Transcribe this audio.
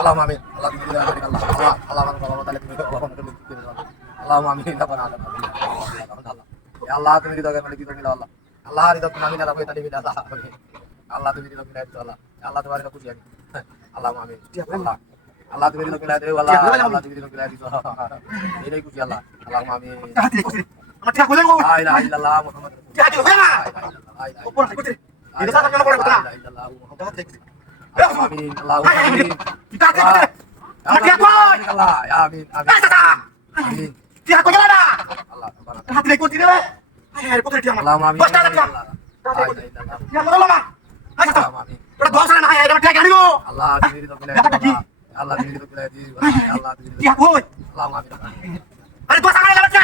Allahumma amin. Allah তুমি দিলে আমাদের আল্লাহ আল্লাহ আল্লাহ আমার বাবা তাহলে তুমি আল্লাহ আমাকে দিতে দাও Allahumma amin rabbana alamna Allah ya Allah তুমি দিলে আমাকে কি দিলে আল্লাহ আল্লাহ রিদা তুমি আমিন রাব্বি তালি বিনা আল্লাহ আল্লাহ তুমি দিলে বিনা আল্লাহ আল্লাহ তোমার কাছে খুশি আমি Allahumma amin আল্লাহ আল্লাহ তুমি দিলে বিনা দেও আল্লাহ আল্লাহ তুমি দিলে বিনা দিও এই খুশি আল্লাহ Allahumma amin আমার ঠিক বলেন গো la ilaha illallah muhammad ঠিক আছে হয় না উপর থেকে এটা সাথে কেন পড়ে কথা Allahumma amin Allahumma amin ঠিক আছে আমার ঠিক কই Allah ya amin amin amin ঠিক আছে গেল না Allah হাত রে করতে দেবে আরে কত ঠিক আমার Allahumma amin দশটা রাখলাম ঠিক আছে না আচ্ছা এটা দশ না এটা ঠিক আনিও Allah তুমি দিলে বিনা Allah তুমি দিলে বিনা দিও Allah তুমি ঠিক কই Allahumma amin আরে দশ টাকা লাগবে